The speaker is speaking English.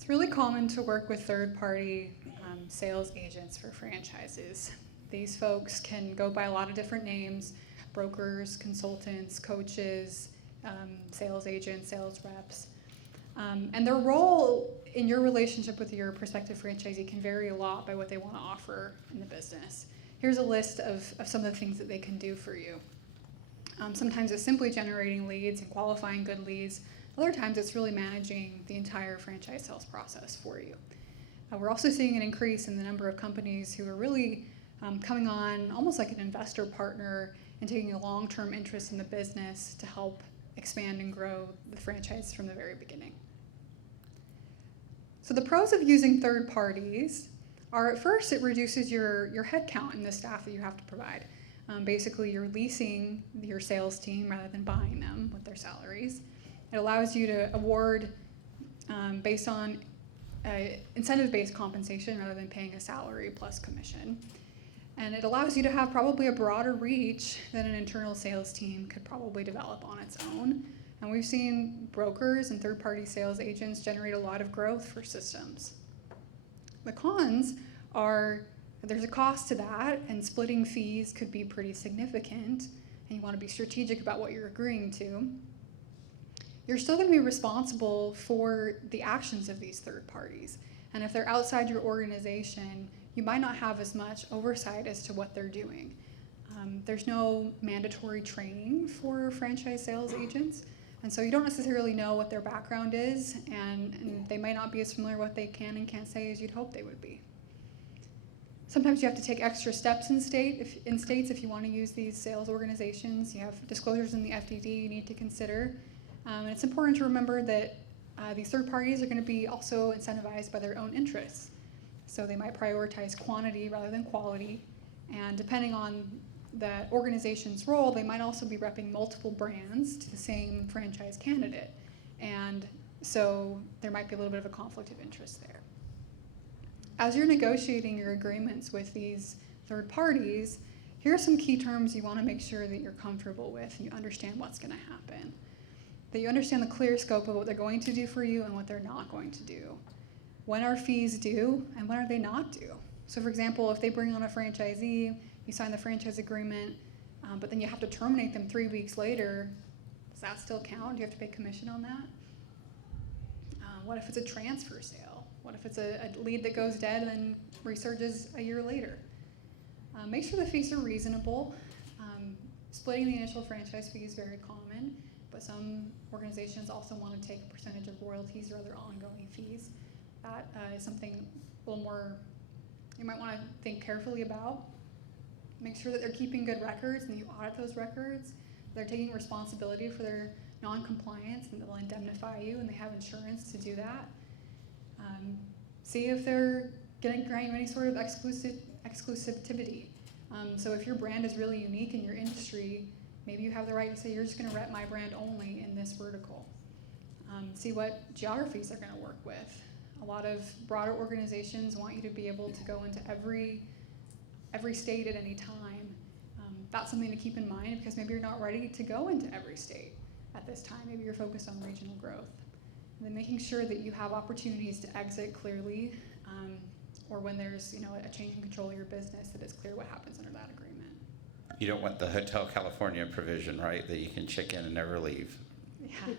It's really common to work with third-party sales agents for franchises. These folks can go by a lot of different names: brokers, consultants, coaches, sales agents, sales reps. And their role in your relationship with your prospective franchisee can vary a lot by what they want to offer in the business. Here's a list of some of the things that they can do for you. Sometimes it's simply generating leads and qualifying good leads. Other times it's really managing the entire franchise sales process for you. We're also seeing an increase in the number of companies who are really coming on almost like an investor partner and taking a long-term interest in the business to help expand and grow the franchise from the very beginning. So the pros of using third parties are, at first, it reduces your head count in the staff that you have to provide. Basically, you're leasing your sales team rather than buying them with their salaries. It allows you to award based on incentive-based compensation rather than paying a salary plus commission. And it allows you to have probably a broader reach than an internal sales team could probably develop on its own. And we've seen brokers and third-party sales agents generate a lot of growth for systems. The cons are there's a cost to that, and splitting fees could be pretty significant, and you want to be strategic about what you're agreeing to. You're still going to be responsible for the actions of these third parties. And if they're outside your organization, you might not have as much oversight as to what they're doing. There's no mandatory training for franchise sales agents, and so you don't necessarily know what their background is, and they might not be as familiar with what they can and can't say as you'd hope they would be. Sometimes you have to take extra steps in states if you want to use these sales organizations. You have disclosures in the FDD you need to consider. And it's important to remember that these third parties are going to be also incentivized by their own interests. So they might prioritize quantity rather than quality. And depending on the organization's role, they might also be repping multiple brands to the same franchise candidate. And so there might be a little bit of a conflict of interest there. As you're negotiating your agreements with these third parties, here are some key terms you want to make sure that you're comfortable with and you understand what's going to happen. That you understand the clear scope of what they're going to do for you and what they're not going to do. When are fees due and when are they not due? So for example, if they bring on a franchisee, you sign the franchise agreement, but then you have to terminate them 3 weeks later, does that still count? Do you have to pay commission on that? What if it's a transfer sale? What if it's a lead that goes dead and then resurges a year later? Make sure the fees are reasonable. Splitting the initial franchise fee is very common, but some organizations also want to take a percentage of royalties or other ongoing fees. That is something a little more you might want to think carefully about. Make sure that they're keeping good records and you audit those records. They're taking responsibility for their non-compliance and they'll indemnify you and they have insurance to do that. See if they're granting you any sort of exclusivity. So if your brand is really unique in your industry, maybe you have the right to say, you're just going to rep my brand only in this vertical. See what geographies they're going to work with. A lot of broader organizations want you to be able to go into every state at any time. That's something to keep in mind because maybe you're not ready to go into every state at this time. Maybe you're focused on regional growth. And then making sure that you have opportunities to exit clearly, or when there's a change in control of your business, that it's clear what happens under that agreement. You don't want the Hotel California provision, right? That you can check in and never leave. Yeah.